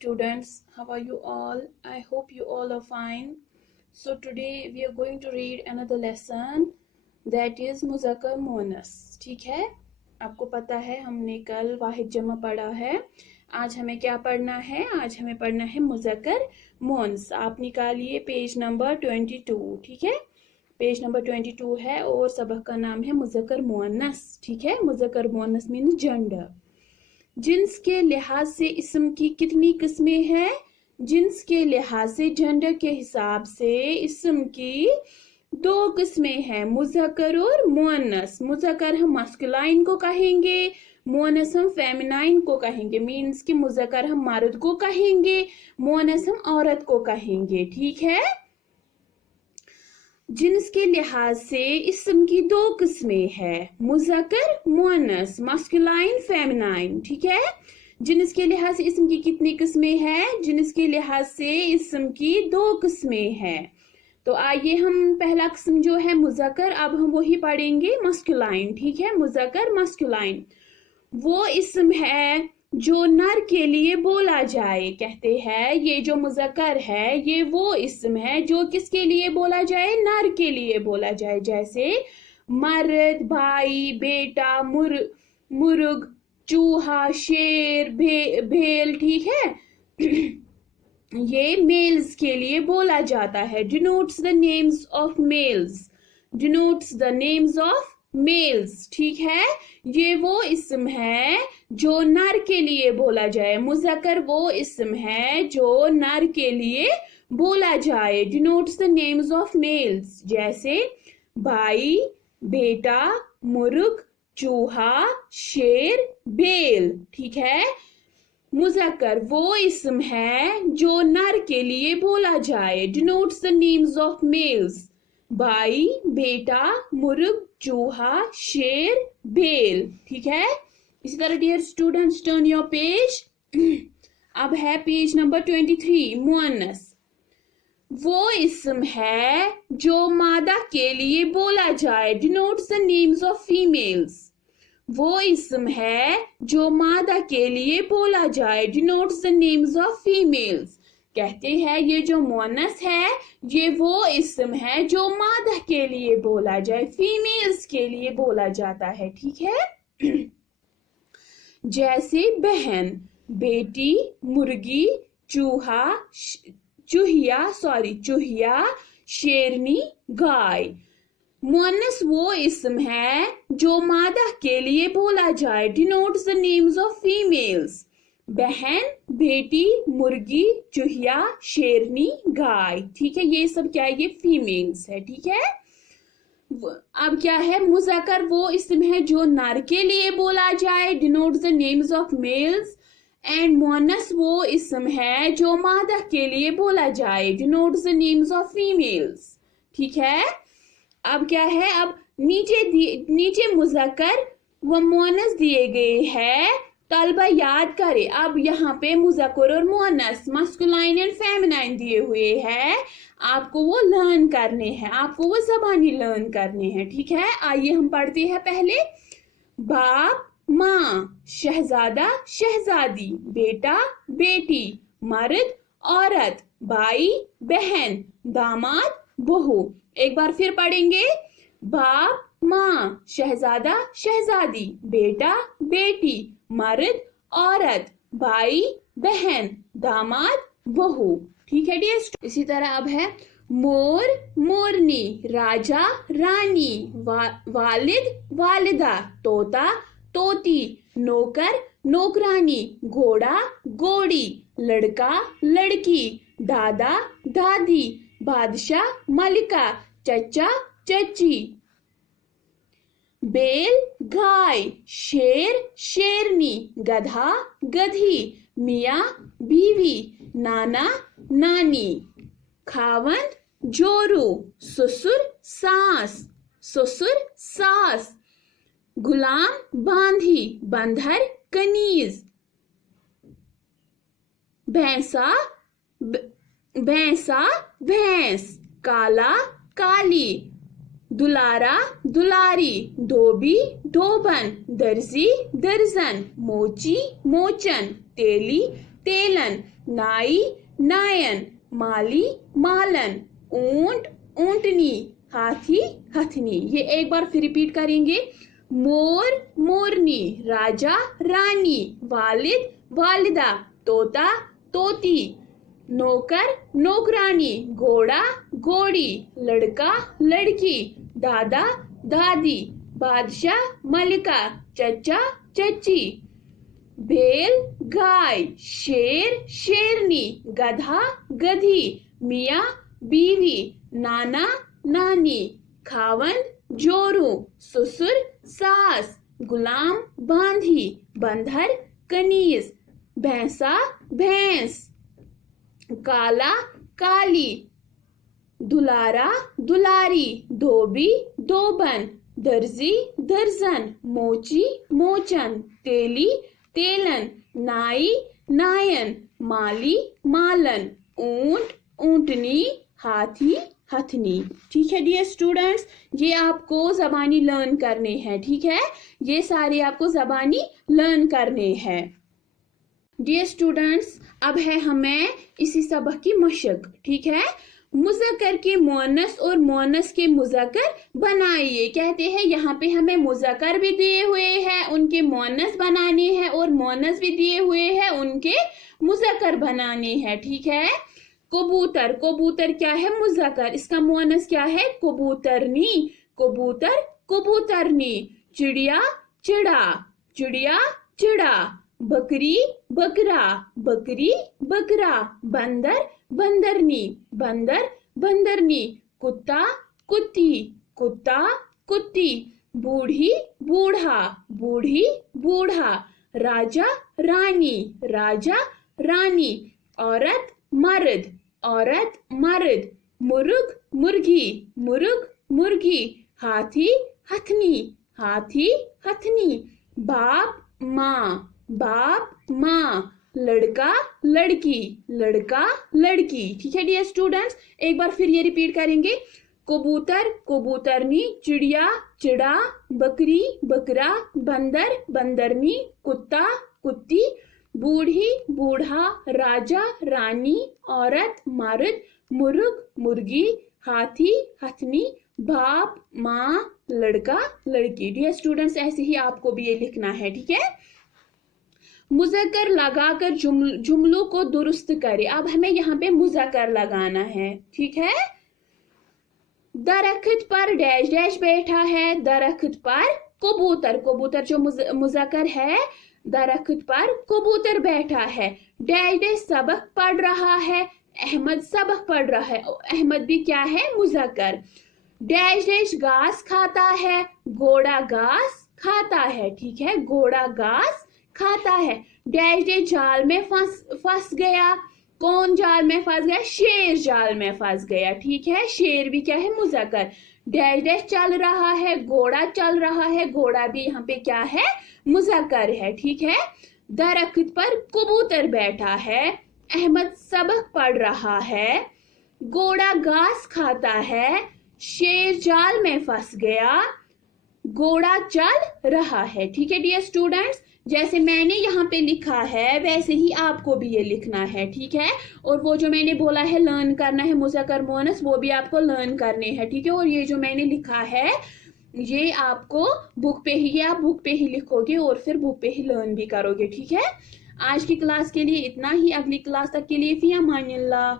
students, how are you all? I hope you all are fine. So today we are going to read another lesson, that is मुज़क्कर मुअन्नस. ठीक है, आपको पता है हमने कल वाहिद जमा पढ़ा है. आज हमें क्या पढ़ना है? आज हमें पढ़ना है मुज़क्कर मुअन्नस. आप निकालिए पेज नंबर 22. ठीक है, पेज नंबर 22 है और सबक का नाम है मुज़क्कर मुअन्नस. ठीक है, मुज़क्कर मुअन्नस मीन्स जेंडर. जिन्स के लिहाज से इस्म की कितनी किस्में हैं? जिन्स के लिहाज से जेंडर के हिसाब से इस्म की दो किस्में हैं, मुज़क्कर और मुअन्नस. मुज़क्कर हम मस्कुलाइन को कहेंगे, मुअन्नस हम फेमिनाइन को कहेंगे. मीन्स कि मुज़क्कर हम मर्द को कहेंगे, मुअन्नस हम औरत को कहेंगे. ठीक है, जिन्स के लिहाज से इस्म की दो किस्में हैं, मुज़क्कर मुअन्नस, मस्कुलाइन फेमिनाइन. ठीक है, जिन्स के लिहाज से इस्म की कितनी किस्में हैं? जिन्स के लिहाज से इस्म की दो किस्में हैं. तो आइए हम पहला किस्म जो है मुज़क्कर, अब हम वही पढ़ेंगे मस्कुलाइन. ठीक है, मुज़क्कर मस्कुलाइन वो इस्म है जो नर के लिए बोला जाए. कहते हैं ये जो मुज़क्कर है ये वो इस्म है जो किसके लिए बोला जाए? नर के लिए बोला जाए. जैसे मर्द, भाई, बेटा, मुर्ग, चूहा, शेर, भेल. ठीक है, ये मेल्स के लिए बोला जाता है. Denotes the names of mails, denotes the names of mails. ठीक है, ये वो इस्म है जो नर के लिए बोला जाए. मुज़क्कर वो इस्म है जो नर के लिए बोला जाए. Denotes the names of mails. जैसे भाई, बेटा, मुर्ग, चूहा, शेर, बेल. ठीक है, मुज़क्कर वो इस्म है जो नर के लिए बोला जाए. Denotes the names of mails. भाई, बेटा, मुर्ग, चूहा, शेर, बेल. ठीक है, इसी तरह dear students turn your page. अब है पेज नंबर 23. मुअन्नस वो इस्म है जो मादा के लिए बोला जाए. Denotes the names of females. वो इस्म है जो मादा के लिए बोला जाए. Denotes the names of females. कहते हैं ये जो मुअन्नस है ये वो इस्म है जो मादा के लिए बोला जाए, फीमेल्स के लिए बोला जाता है. ठीक है, जैसे बहन, बेटी, मुर्गी, चूहिया, शेरनी, गाय. मुअन्नस वो इस्म है जो मादा के लिए बोला जाए. Denotes the names of females. बहन, बेटी, मुर्गी, चूहिया, शेरनी, गाय. ठीक है, ये सब क्या है? ये फीमेल्स है. ठीक है, अब क्या है? मुज़क्कर वो इस्म है जो नर के लिए बोला जाए. Denotes the names of males. And मुअन्नस वो इस्म है जो मादा के लिए बोला जाए. Denotes the names of females. ठीक है, अब क्या है? अब नीचे मुज़क्कर व मुअन्नस दिए गए हैं, तलबा याद करे. अब यहाँ पे मुज़क्कर और मुअन्नस, मस्कुलाइन एंड फेमिनाइन दिए हुए हैं. आपको वो लर्न करने हैं, आपको वो ज़बानी लर्न करने हैं. ठीक है, आइए हम पढ़ते हैं पहले. बाप, माँ, शहजादा, शहजादी, बेटा, बेटी, मर्द, औरत, भाई, बहन, दामाद, बहू. एक बार फिर पढ़ेंगे. बाप, माँ, शहजादा, शहजादी, बेटा, बेटी, मर्द, औरत, भाई, बहन, दामाद, बहू. ठीक है डियर. इसी तरह अब है मोर, मोरनी, राजा, रानी, वालिद, वालिदा, तोता, तोती, नौकर, नौकरानी, घोड़ा, घोड़ी, लड़का, लड़की, दादा, दादी, बादशाह, मलिका, चचा, चची, बेल, गाय, शेर, शेरनी, गधा, गधी, मियाँ, बीवी, नाना, नानी, खावंद, जोरू, ससुर, सास, गुलाम, बांधी, बंधर, कनीज, भैंसा, भैंस, काला, काली, दुलारा, दुलारी, धोबी, धोबन, दर्जी, दर्जन, मोची, मोचन, तेली, तेलन, नाई नायन, माली मालन, ऊंट ऊंटनी, हाथी हथनी। ये एक बार फिर रिपीट करेंगे। मोर मोरनी, राजा रानी, वालिद वालिदा, तोता तोती, नौकर नौकरानी, घोड़ा घोड़ी, लड़का लड़की, दादा दादी, बादशाह मलिका, चचा चची, भेल गाय, शेर शेरनी, गधा गधी, मियाँ बीवी, नाना नानी, खावन जोरू, ससुर सास, गुलाम बांधी, बंधर कनीज, भैंसा भैंस, काला काली, दुलारा दुलारी, धोबी धोबन, दर्जी दर्जन, मोची मोचन, तेली तेलन, नाई नायन, माली मालन, ऊंट ऊंटनी, हाथी हथनी। ठीक है डियर स्टूडेंट्स, ये आपको जबानी लर्न करने हैं। ठीक है, ये सारे आपको जबानी लर्न करने हैं। डियर स्टूडेंट्स, अब है हमें इसी सबक की मशक। ठीक है, मुज़क्कर के मुअन्नस और मुअन्नस के मुज़क्कर बनाइए। कहते हैं यहाँ पे हमें मुज़क्कर भी दिए हुए हैं, उनके मुअन्नस बनाने हैं, और मुअन्नस भी दिए हुए हैं, उनके मुज़क्कर बनाने हैं। ठीक है, कबूतर, कबूतर क्या है? मुज़क्कर। इसका मुअन्नस क्या है? कबूतरनी, कबूतर कबूतरनी। चिड़िया चिड़ा, चिड़िया चिड़ा। बकरी बकरा, बकरी बकरा। बंदर बंदरनी, बंदर बंदरनी। कुत्ता कुत्ती, कुत्ता कुत्ती। बूढ़ी बूढ़ा, बूढ़ी बूढ़ा। राजा रानी, राजा रानी। औरत मर्द, औरत मर्द। मुर्ग मुर्गी, मुर्ग मुर्गी। हाथी हथनी, हाथी हथनी। बाप माँ, बाप माँ। लड़का लड़की, लड़का लड़की। ठीक है डियर स्टूडेंट्स, एक बार फिर ये रिपीट करेंगे। कबूतर कबूतरनी, चिड़िया चिड़ा, बकरी बकरा, बंदर बंदरनी, कुत्ता कुत्ती, बूढ़ी बूढ़ा, राजा रानी, औरत मर्द, मुर्ग मुर्गी, हाथी हथनी, बाप माँ, लड़का लड़की। डियर स्टूडेंट्स, ऐसे ही आपको भी ये लिखना है। ठीक है, मुज़क्कर लगाकर जुमलों को दुरुस्त करें। अब हमें यहाँ पे मुज़क्कर लगाना है। ठीक है, दरख्त पर डैश डैश बैठा है। दरख्त पर कबूतर, कबूतर जो मुज़क्कर है, दरख्त पर कबूतर बैठा है। डैश डैश सबक पढ़ रहा है। अहमद सबक पढ़ रहा है। अहमद भी क्या है? मुज़क्कर। डैश डैश घास खाता है। घोड़ा घास खाता है। ठीक है, घोड़ा घास खाता है। डैश डैश जाल में फंस गया। कौन जाल में फंस गया? शेर जाल में फंस गया। ठीक है, शेर भी क्या है? मुज़क्कर। डैश डैश चल रहा है। घोड़ा चल रहा है। घोड़ा भी यहाँ पे क्या है? मुज़क्कर है। ठीक है, दरख्त पर कबूतर बैठा है। अहमद सबक पढ़ रहा है। घोड़ा घास खाता है। शेर जाल में फंस गया। घोड़ा चल रहा है। ठीक है डियर स्टूडेंट्स, जैसे मैंने यहाँ पे लिखा है वैसे ही आपको भी ये लिखना है। ठीक है, और वो जो मैंने बोला है लर्न करना है मुज़क्कर मुअन्नस, वो भी आपको लर्न करने हैं। ठीक है, और ये जो मैंने लिखा है ये आपको बुक पे ही, आप बुक पे ही लिखोगे और फिर बुक पे ही लर्न भी करोगे। ठीक है, आज की क्लास के लिए इतना ही। अगली क्लास तक के लिए फ़ी अमानिल्लाह।